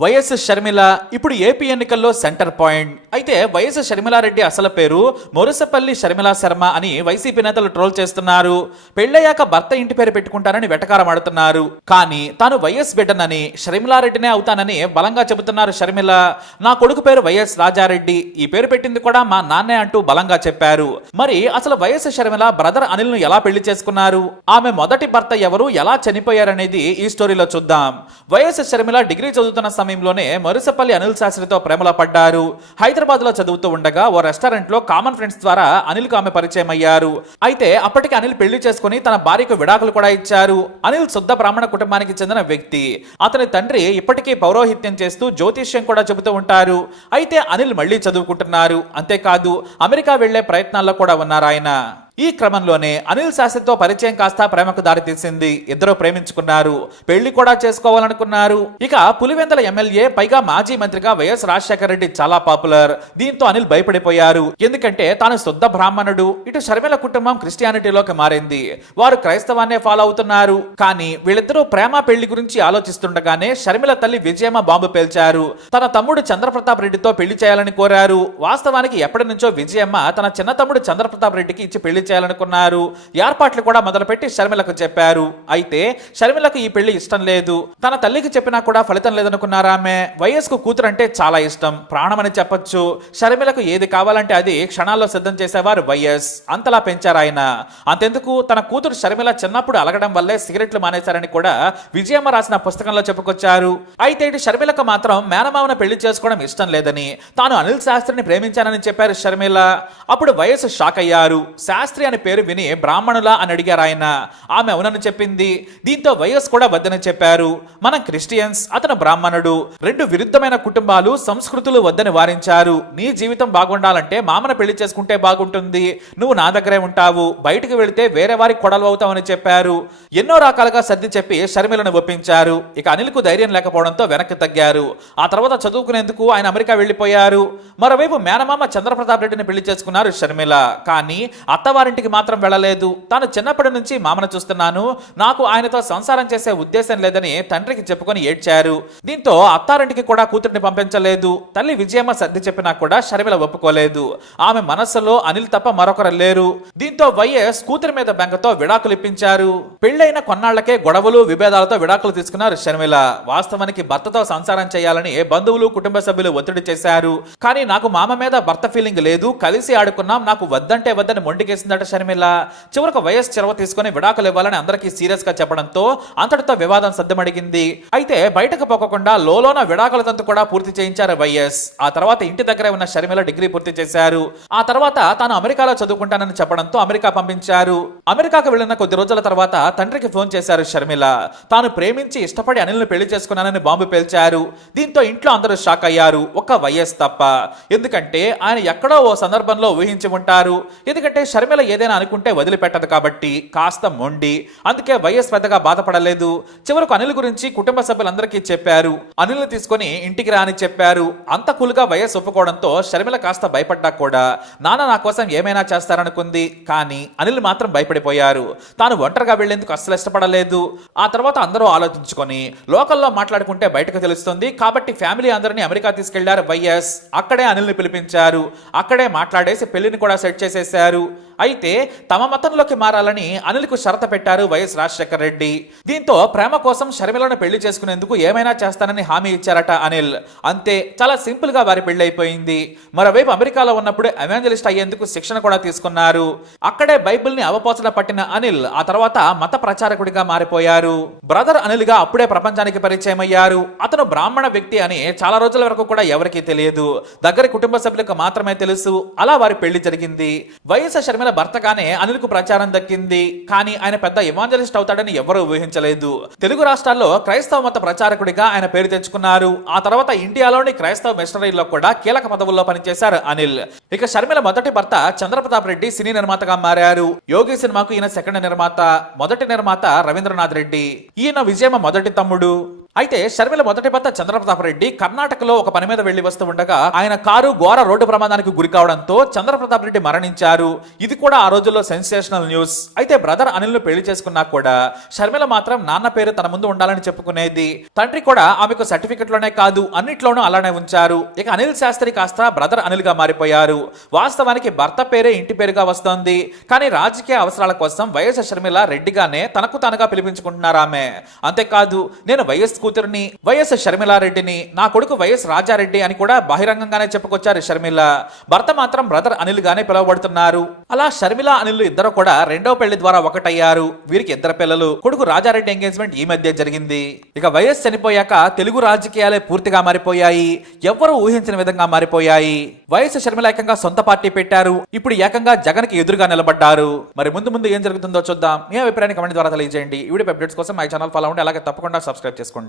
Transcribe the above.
YS Sharmila ఇప్పుడు AP ఎన్నికల్లో centre point. అయితే వైఎస్ షర్మిలారెడ్డి అసలు పేరు మొరుసపల్లి షర్మిలా శర్మ అని వైసీపీ నేతలు ట్రోల్ చేస్తున్నారు. పెళ్లయ్యాక భర్త ఇంటి పేరు పెట్టుకుంటారని వెటకారమాడుతున్నారు. కానీ తాను వైఎస్ బిడ్డనని షర్మిలారెడ్డినే అవుతానని బలంగా చెబుతున్నారు షర్మిల. నా కొడుకు పేరు వైఎస్ రాజారెడ్డి, ఈ పేరు పెట్టింది కూడా మా నాన్నే అంటూ బలంగా చెప్పారు. మరి అసలు వైఎస్ షర్మిల బ్రదర్ అనిల్ ను ఎలా పెళ్లి చేసుకున్నారు, ఆమె మొదటి భర్త ఎవరు, ఎలా చనిపోయారనేది ఈ స్టోరీలో చూద్దాం. వైఎస్ షర్మిల డిగ్రీ చదువుతున్న సమయంలోనే మరుసపల్లి అనిల్ శాస్త్రితో ప్రేమలో పడ్డారు. హైదరాబాద్ లో చదువుతూ ఉండగా ఓ రెస్టారెంట్ లో కామన్ ఫ్రెండ్స్ ద్వారా అనిల్ కు ఆమె పరిచయం అయ్యారు. అయితే అప్పటికి అనిల్ పెళ్లి చేసుకుని తన భార్యకు విడాకులు కూడా ఇచ్చారు. అనిల్ శుద్ధ బ్రాహ్మణ కుటుంబానికి చెందిన వ్యక్తి. అతని తండ్రి ఇప్పటికీ పౌరోహిత్యం చేస్తూ జ్యోతిష్యం కూడా చెబుతూ ఉంటారు. అయితే అనిల్ మళ్లీ చదువుకుంటున్నారు. అంతేకాదు అమెరికా వెళ్లే ప్రయత్నాల్లో కూడా ఉన్నారు ఆయన. ఈ క్రమంలోనే అనిల్ శాస్త్రితో పరిచయం కాస్త ప్రేమకు దారితీసింది. ఇద్దరు ప్రేమించుకున్నారు, పెళ్లి కూడా చేసుకోవాలనుకున్నారు. ఇక పులివెందుల ఎమ్మెల్యే, పైగా మాజీ మంత్రిగా వైఎస్ రాజశేఖర రెడ్డి చాలా పాపులర్. దీంతో అనిల్ భయపడిపోయారు. ఎందుకంటే తాను శుద్ధ బ్రాహ్మణుడు, ఇటు షర్మిల కుటుంబం క్రిస్టియానిటీలోకి మారింది, వారు క్రైస్తవాన్నే ఫాలో అవుతున్నారు. కానీ వీళ్ళిద్దరూ ప్రేమ పెళ్లి గురించి ఆలోచిస్తుండగానే షర్మిల తల్లి విజయమ్మ బాంబు పేల్చారు. తన తమ్ముడు చంద్రప్రతాప్ రెడ్డితో పెళ్లి చేయాలని కోరారు. వాస్తవానికి ఎప్పటి నుంచో విజయమ్మ తన చిన్న తమ్ముడు చంద్రప్రతాప్ రెడ్డికి ఇచ్చి పెళ్లి చేయాలనుకున్నారు. ఏర్పాట్లు కూడా మొదలుపెట్టి షర్మిలకు చెప్పారు. అయితే షర్మిలకు ఈ పెళ్లి ఇష్టం లేదు. తన తల్లికి చెప్పినా కూడా ఫలితం లేదనుకున్నారు ఆమె. వైఎస్ కు కూతురు అంటే చాలా ఇష్టం, ప్రాణమని చెప్పొచ్చు. షర్మిలకు ఏది కావాలంటే అది క్షణాల్లో సిద్ధం చేసేవారు వైఎస్. అంతలా పెంచారు ఆయన. అంతెందుకు, తన కూతురు షర్మిల చిన్నప్పుడు అలగడం వల్లే సిగరెట్లు మానేశారని కూడా విజయమ్మ రాసిన పుస్తకంలో చెప్పుకొచ్చారు. అయితే ఇటు షర్మిలకు మాత్రం మేనమామను పెళ్లి చేసుకోవడం ఇష్టం లేదని, తాను అనిల్ శాస్త్రిని ప్రేమించానని చెప్పారు షర్మిల. అప్పుడు వైఎస్ షాక్ అయ్యారు. శాస్త్రి అని పేరు విని బ్రాహ్మణులా అని అడిగారు ఆయన. ఆమె అవునని చెప్పింది. దీంతో వైఎస్ కూడా వద్దని చెప్పారు. మనం క్రిస్టియన్స్, అతను బ్రాహ్మణుడు, రెండు విరుద్ధమైన కుటుంబాలు, సంస్కృతులు వద్దని వారించారు. నీ జీవితం బాగుండాలంటే మామను పెళ్లి చేసుకుంటే బాగుంటుంది, నువ్వు నా దగ్గరే ఉంటావు, బయటికి వెళితే వేరే వారికి కొడలు అవుతావని చెప్పారు. ఎన్నో రకాలుగా సర్ది చెప్పి షర్మిలను ఒప్పించారు. ఇక అనిల్ కు ధైర్యం లేకపోవడంతో వెనక్కి తగ్గారు. ఆ తర్వాత చదువుకునేందుకు ఆయన అమెరికా వెళ్లిపోయారు. మరోవైపు మేనమామ చంద్రప్రతాప్ రెడ్డిని పెళ్లి చేసుకున్నారు షర్మిల. కానీ అత్తవారింటికి మాత్రం వెళ్ళలేదు. తాను చిన్నప్పటి నుంచి మామను చూస్తున్నాను, నాకు ఆయనతో సంసారం చేసే ఉద్దేశం లేదని తండ్రికి చెప్పుకొని ఏడ్చారు. దీంతో అత్తారింటికి కూడా కూతురిని పంపించలేదు. తల్లి విజయమ్మ సర్ది చెప్పినా కూడా షర్మిల ఒప్పుకోలేదు. ఆమె మనస్సులో అనిల్ తప్ప మరొకరు లేరు. దీంతో వైఎస్ కూతురి మీద బెంగతో విడాకులు ఇప్పించారు. పెళ్లైన కొన్నాళ్లకే గొడవలు, విభేదాలతో విడాకులు తీసుకున్నారు షర్మిల. వాస్తవానికి భర్తతో సంసారం చేయాలని బంధువులు, కుటుంబ సభ్యులు ఒత్తిడి చేశారు. కానీ నాకు మామ మీద భర్త ఫీలింగ్ లేదు, కలిసి ఆడుకున్నాం, నాకు వద్దంటే వద్దని మొండికేసిందట షర్మిల. చివరకు వైఎస్ చొరవ తీసుకుని విడాకులు ఇవ్వాలని అందరికీ సీరియస్ గా చెప్పడంతో అంతటితో వివాదం సద్దుమడిగింది. అయితే బయటకు పోకుండా లోలోన విడాకుల తంతు కూడా పూర్తి చేయించారు వైఎస్. ఆ తర్వాత ఇంటి దగ్గరే ఉన్న షర్మిల డిగ్రీ పూర్తి చేశారు. ఆ తర్వాత తాను అమెరికాలో చదువుకుంటానని చెప్పడంతో అమెరికా పంపించారు. అమెరికాకు వెళ్లిన కొద్ది రోజుల తర్వాత తండ్రికి ఫోన్ చేశారు షర్మిల. తాను ప్రేమించి ఇష్టపడి అనిల్ ను పెళ్లి చేసుకున్నానని బాంబు పేల్చారు. దీంతో ఇంట్లో అందరూ షాక్ అయ్యారు, ఒక్క వైఎస్ తప్ప. ఎందుకంటే ఆయన ఎక్కడో ఓ సందర్భంలో ఊహించి ఉంటారు. ఎందుకంటే షర్మిల ఏదైనా అనుకుంటే వదిలిపెట్టదు కాబట్టి కాస్త మొండి. అందుకే వైఎస్ పెద్దగా బాధపడలేదు. చివరకు అనిల్ గురించి కుటుంబ సభ్యులందరికీ చెప్పారు. అనిల్ తీసుకుని ఇంటికి రాని చెప్పారు. అంత కూల్గా వైఎస్ ఒప్పుకోవడంతో షర్మిల కాస్త భయపడ్డా కూడా నాన్న నా కోసం ఏమైనా చేస్తారనుకుంది. కానీ అనిల్ మాత్రం భయపడిపోయారు. తాను ఒంటరిగా వెళ్లేందుకు అస్సలు ఇష్టపడలేదు. ఆ తర్వాత అందరూ ఆలోచించుకొని లోకల్లో మాట్లాడుకుంటే బయటకు తెలుస్తుంది కాబట్టి ఫ్యామిలీ అందరినీ అమెరికా తీసుకెళ్లారు వైఎస్. అక్కడే అనిల్ ని పిలిపించారు. అక్కడే మాట్లాడేసి పెళ్లిని కూడా సెట్ చేసేశారు. అయితే తమ మతంలోకి మారాలని అనిల్ కు షరత పెట్టారు వైఎస్ రాజశేఖర రెడ్డి. దీంతో ప్రేమ కోసం షర్మిలను పెళ్లి చేసుకునేందుకు ఏమైనా చేస్తానని హామీ ఇచ్చారట అనిల్. అంతే, చాలా సింపుల్ గా వారి పెళ్లి అయిపోయింది. మరోవైపు అమెరికాలో ఉన్నప్పుడు ఎవాంజలిస్ట్ అయ్యేందుకు శిక్షణ కూడా తీసుకున్నారు. అక్కడే బైబిల్ ని అవపోసన పట్టిన అనిల్ ఆ తర్వాత మత ప్రచారకుడిగా మారిపోయారు. బ్రదర్ అనిల్ గా అప్పుడే ప్రపంచానికి పరిచయం అయ్యారు. అతను బ్రాహ్మణ వ్యక్తి అని చాలా రోజుల వరకు కూడా ఎవరికీ తెలియదు. దగ్గరి కుటుంబ సభ్యులకు మాత్రమే తెలుసు. అలా వారి పెళ్లి జరిగింది. వైఎస్ షర్మిల భర్తగానే అనిల్ కు ప్రచారం దక్కింది. కానీ ఆయన పెద్ద ఎవాంజలిస్ట్ అవుతాడని ఎవరూ ఊహించలేదు. తెలుగు రాష్ట్రాల్లో క్రైస్తవ మత ప్రచారకుడిగా ఆయన పేరు తెచ్చుకున్నారు. ఆ తర్వాత ఇండియాలోని క్రైస్తవ మిషనరీలో కూడా కీలక పదవుల్లో పనిచేశారు అనిల్. ఇక షర్మిల మొదటి భర్త చంద్రప్రతాప్ రెడ్డి సినీ నిర్మాతగా మారారు. యోగి సినిమాకు ఈయన సెకండ్ నిర్మాత. మొదటి నిర్మాత రవీంద్రనాథ్ రెడ్డి. ఈయన విజయమ్మ మొదటి తమ్ముడు. అయితే షర్మిల మొదటి భర్త చంద్రప్రతాప్ రెడ్డి కర్ణాటకలో ఒక పని మీద వెళ్లి వస్తూ ఉండగా ఆయన కారు ఘోర రోడ్డు ప్రమాదానికి గురి కావడంతో చంద్రప్రతాప్ రెడ్డి మరణించారు. ఇది కూడా ఆ రోజుల్లో సెన్సేషనల్ న్యూస్. అయితే బ్రదర్ అనిల్ ను పెళ్లి చేసుకున్నా కూడా షర్మిల మాత్రం నాన్న పేరు తన ముందు ఉండాలని చెప్పుకునేది. తండ్రి కూడా ఆమెకు సర్టిఫికెట్ లోనే కాదు అన్నిట్లోనూ అలానే ఉంచారు. ఇక అనిల్ శాస్త్రి కాస్త బ్రదర్ అనిల్ గా మారిపోయారు. వాస్తవానికి భర్త పేరే ఇంటి పేరుగా వస్తోంది. కానీ రాజకీయ అవసరాల కోసం వైఎస్ షర్మిల రెడ్డిగానే తనకు తానుగా పిలిపించుకుంటున్నారు ఆమె. అంతేకాదు నేను వైఎస్ కూతురిని, వైఎస్ షర్మిలారెడ్డిని, నా కొడుకు వైఎస్ రాజారెడ్డి అని కూడా బహిరంగంగానే చెప్పుకొచ్చారు షర్మిల. భర్త మాత్రం బ్రదర్ అనిల్ గానే పిలువబడుతున్నారు. అలా షర్మిల అనిల్ ఇద్దరు కూడా రెండో పెళ్లి ద్వారా ఒకటయ్యారు. వీరికి ఇద్దరు పిల్లలు. కొడుకు రాజారెడ్డి ఎంగేజ్మెంట్ ఈ మధ్య జరిగింది. ఇక వైఎస్ చనిపోయాక తెలుగు రాజకీయాలే పూర్తిగా మారిపోయాయి. ఎవ్వరూ ఊహించిన విధంగా మారిపోయాయి. వైఎస్ షర్మిల ఏకంగా సొంత పార్టీ పెట్టారు. ఇప్పుడు ఏకంగా జగన్ కి ఎదురుగా నిలబడ్డారు. మరి ముందు ముందు ఏం జరుగుతుందో చూద్దాం. మీ అభిప్రాయాన్ని కమెంట్ ద్వారా తెలియజేయండి. ఈ వీడియో అప్డేట్స్ కోసం మై ఛానల్ ఫాలో అవ్వండి. అలాగే తప్పకుండా సబ్స్క్రైబ్ చేసుకోండి.